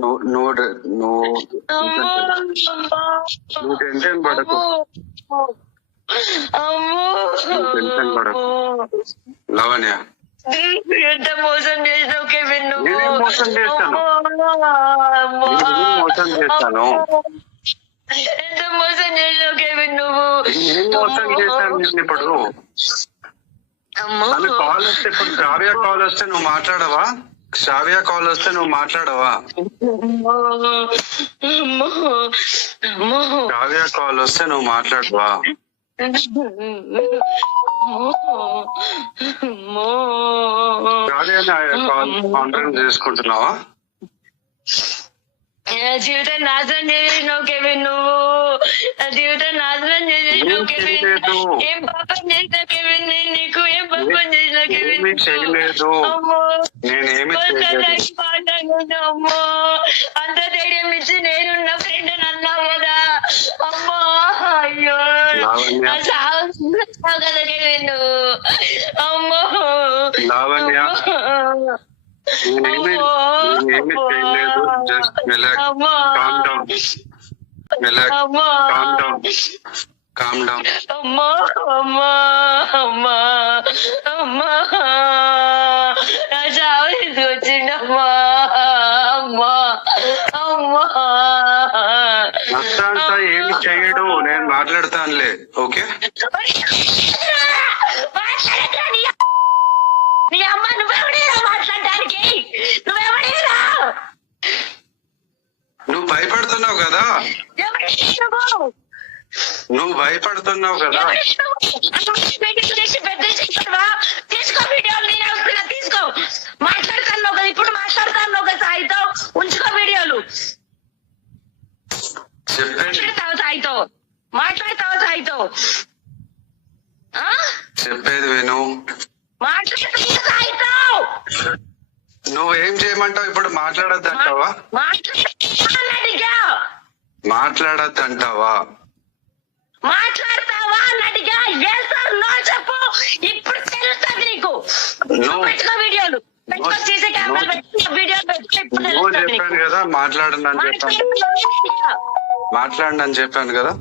నువ్వు నువ్వు నువ్వు నువ్వు టెన్షన్ పడకు, నువ్వు టెన్షన్ పడకు లవణ్య. ఎంత మోసం చేసినావు కెవిన్ నువ్వు. నేనేం మోసం చేస్తాను, నేనేం మోసం చేస్తాను, ఎంత మోసం చేసినావు కెవిన్ నువ్వు. నేనేం మోసం చేస్తాను. నేను ఇప్పుడు అలా కాల్ వస్తే, ఇప్పుడు శ్రావ్య కాల్ వస్తే నువ్వు మాట్లాడవా? శ్రావ్య కాల్ వస్తే నువ్వు మాట్లాడవా? శ్రావ్య కాల్ వస్తే నువ్వు మాట్లాడవా? శ్రావ్య కాల్ కాన్ఫరెన్స్ చేసుకుంటున్నావా? నా జీవితం నాశనం చేసేసినావు కెవిన్ నువ్వు. నా జీవితం నాశనం చేసేసినావు కెవిన్. ఏం పాపం చేసినా కెవిన్ నేను నీకు? ఏం పాపం చేసినా కెవిన్? చేయలేదు, నేనేమి అమ్మో అంత ధైర్యం ఇచ్చి నేనున్న ఫ్రెండ్ అని అన్నావు కదా. అమ్మో అయ్యో కదా కెవిన్ నువ్వు. అమ్మో నేనేమి చేయలేదు. Just relax, calm down, relax, calm down, calm down. అమ్మా అమ్మా అమ్మా అమ్మా నా చావు తీసుకొచ్చిండమ్మా. అమ్మా అమ్మా అంతా ఏమి చేయడు, నేను మాట్లాడతానులే. ఓకే నీ అమ్మ నువ్వెవడేరా మాట్లాడడానికి? నువ్వెవడేరా? నువ్వు భయపడుతున్నావు కదా, నువ్వు భయపడుతున్నావు కదా. తీసుకో వీడియోలు, నేను వస్తున్నా తీసుకో. మాట్లాడుతాను కదా, ఇప్పుడు మాట్లాడుతాను కదా సాయితో. ఉంచుకో వీడియోలు. మాట్లాడతావు సాయితో, మాట్లాడతావు సాయితో. చెప్పేది విను. మాట్లాడుతుంది సాయితో. నువ్వేం చేయమంటావు ఇప్పుడు? మాట్లాడద్దంటావా? మాట్లాడద్దంటావా? మాట్లాడతావా అని అడిగా. నో చెప్పు, ఇప్పుడు తెలుస్తుంది నీకు. వీడియోలు చేసే నువ్వు చెప్పాను కదా మాట్లాడండి అని చెప్పాను, మాట్లాడండి అని చెప్పాను కదా.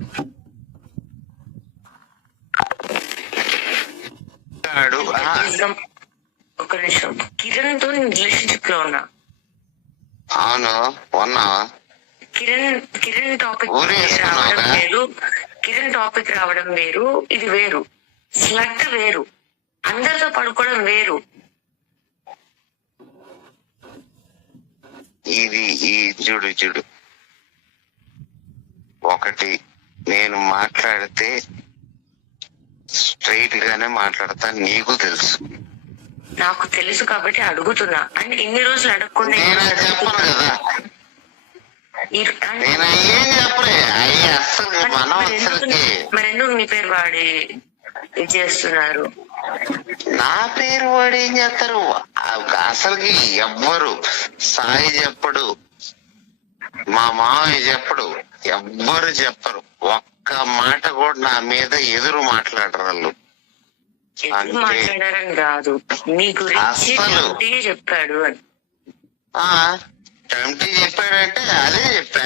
ఒక నిమిషం, కిరణ్ తో రిలేషన్షిప్ లో ఉన్నా. అవును ఉన్నా. కిరణ్ టాపిక్ రావడం వేరు, కిరణ్ టాపిక్ రావడం వేరు, ఇది వేరు. స్లట్ వేరు, అందరితో పడుకోవడం వేరు. ఇది ఈ చూడు చూడు, ఒకటి నేను మాట్లాడితే స్ట్రైట్ గానే మాట్లాడతాను, నీకు తెలుసు. నాకు తెలుసు కాబట్టి అడుగుతున్నా. అండ్ ఇన్ని రోజులు అడగకుండా చెప్పను కదా, నేను ఏం చెప్పలే. అయ్యి అసలు మనం అసలుకి మరెందుకు నీ పేరు వాడి ఇది చేస్తున్నారు? నా పేరు వాడు ఏం చేస్తారు? అసలుకి ఎవ్వరు, సాయి చెప్పడు, మా మామయ్య చెప్పడు, ఎవ్వరు చెప్పరు. ఒక్క మాట కూడా నా మీద ఎదురు మాట్లాడరు వాళ్ళు. మాట్లాడారని కాదు, నీ గురించి చెప్పాడు అని. టంటీ చెప్పాడంటే అదే చెప్పా.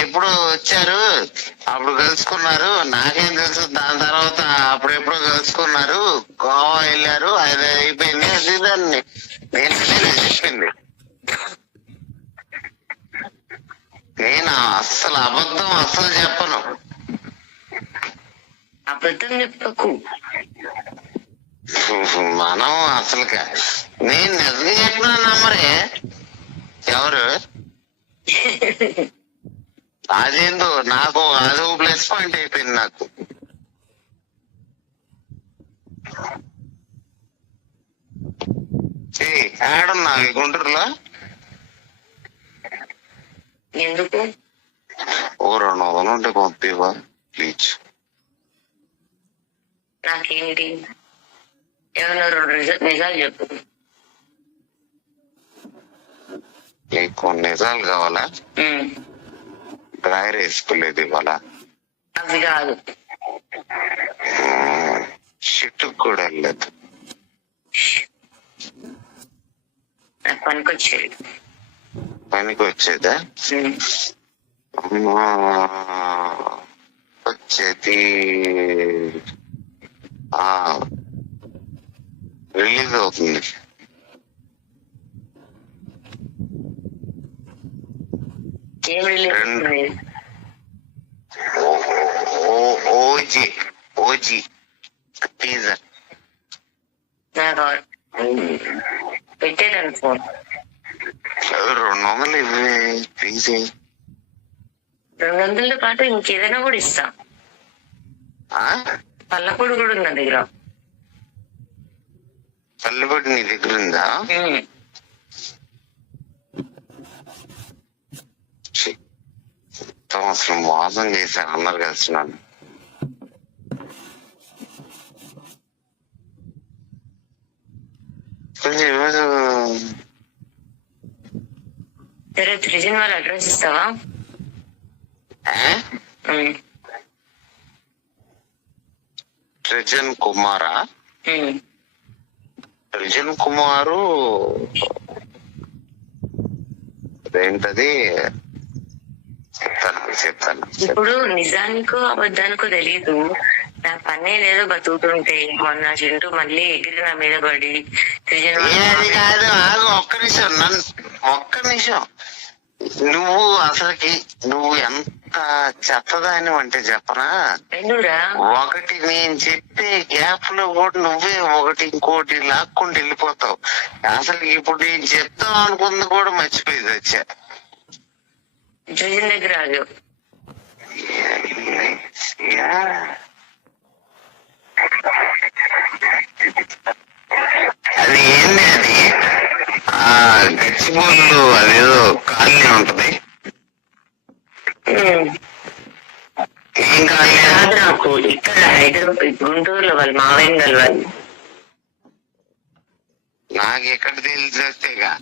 ఎప్పుడు వచ్చారు, అప్పుడు కలుసుకున్నారు, నాకేం తెలుసు. దాని తర్వాత అప్పుడెప్పుడు కలుసుకున్నారు, గోవా వెళ్ళారు, అది అయిపోయింది, అది దాన్ని నేను చెప్పింది. నేను అస్సలు అబద్ధం అస్సలు చెప్పను. అబద్ధం చెప్పకు. మనం అసలుగా నేను నిజంగా చెప్పినా నమ్మరే ఎవరు. అదేందో నాకు అదో ప్లస్ పాయింట్ అయిపోయింది నాకు. ఆడున్నా గుంటూరులో ఎందుకు? ఓ 200 ఉంటే పంపివా ప్లీజ్. నాకేంటి, ఏమన్నా 2 నిజాలు చెప్పు. నీకు నిజాలు కావాలా? డ్రైర్ వేసుకోలేదు ఇవాళ. అది కాదు, షిట్టుకు కూడా వెళ్ళలేదు. నాకు పనికొచ్చేది. పనికి వచ్చేదా? వచ్చేది రిలీజ్ అవుతుంది. ఏం రిలీజ్? ఓజీ టీజర్ నాకు పెట్టాను ఫోన్. 200 ఇవ్వే ప్లీజ్. 200తో పాటు ఇంకేదైనా కూడా ఇస్తా. పల్లపొడి కూడా ఉంది నా దగ్గర. పల్లెపొడి నీ దగ్గర ఉందా? అసలు మోసం చేశారు అందరు కలిసి నన్ను. సరే త్రిజన్ వాళ్ళ అడ్రస్ ఇస్తావా? సృజన్ కుమారా? సృజన్ కుమారు ఏంటది? చెప్తాను. ఇప్పుడు నిజానికో అబద్ధానికో తెలీదు. నా పన్నే లేదో బతుకుతుంటే మొన్న చింటూ మళ్ళీ ఎగిరి నా మీద పడి సృజన్ అది కాదు, ఆగు ఒక్క నిమిషం. నువ్వు అసలుకి నువ్వు ఎంత చెత్తదాని అంటే చెప్పనా? ఒకటి నేను చెప్పే గ్యాప్ లో కూడా నువ్వే ఒకటి ఇంకోటి లాక్కుంటూ వెళ్ళిపోతావు. అసలు ఇప్పుడు నేను చెప్తాం అనుకుంది కూడా మర్చిపోయేది వచ్చా. సృజన్ దగ్గర ఆగు. అది ఏంది? అది గచ్చిబోళ్ళు అదేదో కాలనీ ఉంటది. ఏం కాలనీ? నాకు ఇక్కడ హైదరాబాద్ గుంటూరులో వాళ్ళు మావయ్య కలవాలి. నాకు ఎక్కడ తెలుసు వస్తేగా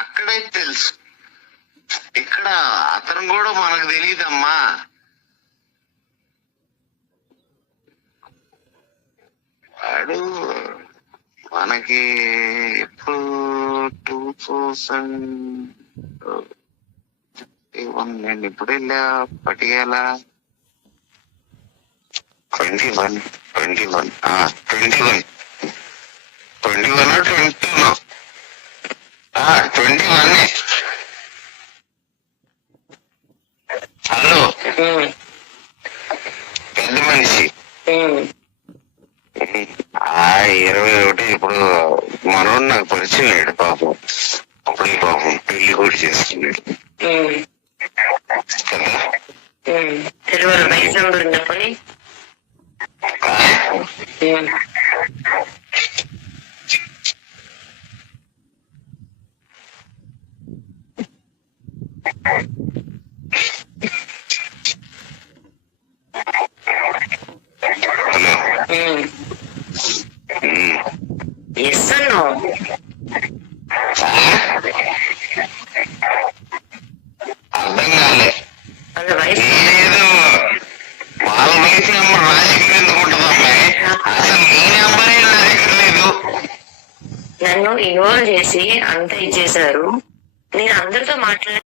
అక్కడైతే తెలుసు. ఇక్కడ అతను కూడా మనకు తెలియదమ్మా. వాడు మనకి ఎప్పుడు 2021 నేను ఇప్పుడు వెళ్ళా పటియాల 21 హలో పెద్ద మనిషి 21. ఇప్పుడు మనోడు నాకు పరిచయం లేడు పాపం. అప్పుడు పాపం పెళ్లి కూడా చేసుకున్నాడు కదా. తిరుమల బైక్ నెంబర్ ఉందా పని? ఎస్ అన్నో అర్థం కాలే. వాళ్ళ వైఫ్ వాళ్ళ వయసు నెంబర్ నా దగ్గర ఎందుకు ఉంటుందమ్మా? అసలు నీ నెంబరే నా దగ్గర లేదు. నన్ను ఇన్వాల్వ్ చేసి అంతా ఇచ్చేసారు. నేను అందరితో మాట్లాడి